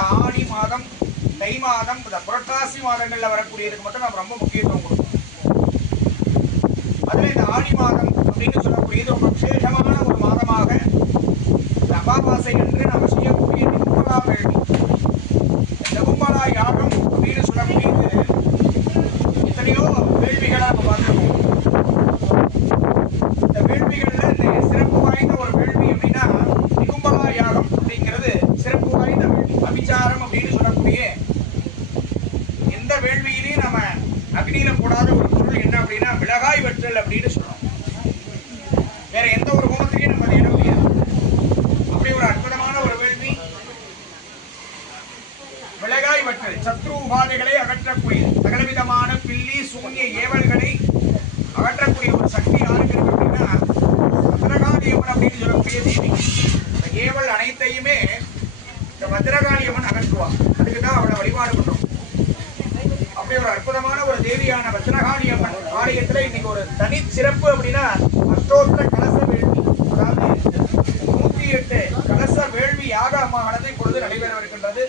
இந்த ஆடி மாதம் தை மாதம் இந்த புரட்டாசி மாதங்களில் வரக்கூடியதுக்கு மட்டும் நம்ம ரொம்ப முக்கியத்துவம் கொடுக்கணும். அதில் இந்த ஆடி மாதம் இருக்கக்கூடிய எந்த வேள்வியிலையும் நம்ம அக்னியில போடாத ஒரு பொருள் என்ன அப்படின்னா மிளகாய் வெற்றல் அப்படின்னு சொல்றோம். வேற எந்த ஒரு ஹோமத்திலையும் நம்ம அதை இட முடியாது. அப்படி ஒரு அற்புதமான ஒரு வேள்வி. மிளகாய் வற்றல் சத்ரு உபாதைகளை அகற்றக்கூடிய சகலவிதமான பில்லி சூன்ய ஏவல்களை அகற்றக்கூடிய ஒரு சக்தி யாருக்கு இருக்கு அப்படின்னா அப்படின்னு சொல்லக்கூடிய தேவி. இந்த பத்திரகாளியம்மன் அகற்றுவார். அதுக்கு தான் அவளை வழிபாடு பண்றோம் அப்படி ஒரு அற்புதமான ஒரு தேவியான பத்திரகாளியம்மன் ஆலயத்துல இன்னைக்கு ஒரு தனி சிறப்பு அப்படின்னா அஷ்டோத்திர கலச வேள்வி. அதாவது நூத்தி எட்டு கலச வேள்வி யாக அம்மாவானது இப்பொழுது நடைபெறவிருக்கின்றது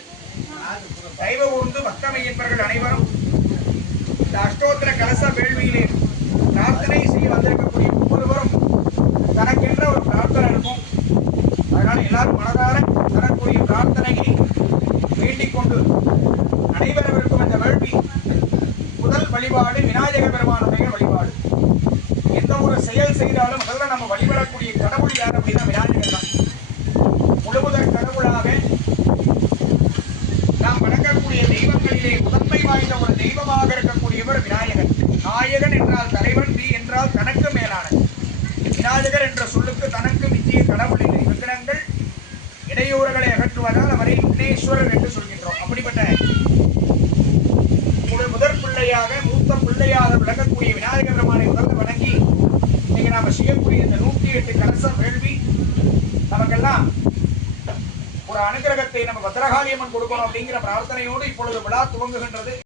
தெய்வ உந்து பக்தமை என்பவர்கள் அனைவரும் இந்த அஷ்டோத்திர கலச வேள்வியிலே பிரார்த்தனை செய்ய வந்திருக்கக்கூடிய ஒவ்வொருவரும் தனக்கென்ற ஒரு பிரார்த்தனை இருக்கும் அதனால எல்லாரும் மனதார தரக்கூடிய பிரார்த்தனையை வேண்டிக் கொண்டு நடைபெறவிருக்கும் இந்த வேள்வி முதல் வழிபாடு விநாயக பெருமானுடைய வழிபாடு. எந்த ஒரு செயல் செய்தாலும் முதல்ல நம்ம வழிபடக்கூடிய கடவுள் யார் அப்படின்னா விநாயகர் தான். முழுமுதற் கடவுளாக நாம் வணங்கக்கூடிய தெய்வங்களிலே முதன்மை வாய்ந்த ஒரு தெய்வமாக இருக்கக்கூடியவர் விநாயகர். நாயகன் என்றால் தலைவன் வி என்றால் தனக்கு மேலானது விநாயகர் என்ற சொல்லுக்கு தனக்கு மிஞ்சிய கடவுள் இடையூறுகளை அவரை விக்னேஸ்வரர் என்று சொல்கின்றோம். அப்படிப்பட்ட முதற் பிள்ளையாக மூத்த பிள்ளையாக விளங்கக்கூடிய விநாயகர் பெருமானை முதல்ல வணங்கி இன்னைக்கு நாம செய்யக்கூடிய இந்த நூற்றி எட்டு கலசம் வேள்வி நமக்கெல்லாம் ஒரு அனுகிரகத்தை நம்ம பத்திரகாளியம்மன் கொடுக்கணும் அப்படிங்கிற பிரார்த்தனையோடு இப்பொழுது விழா துவங்குகின்றது.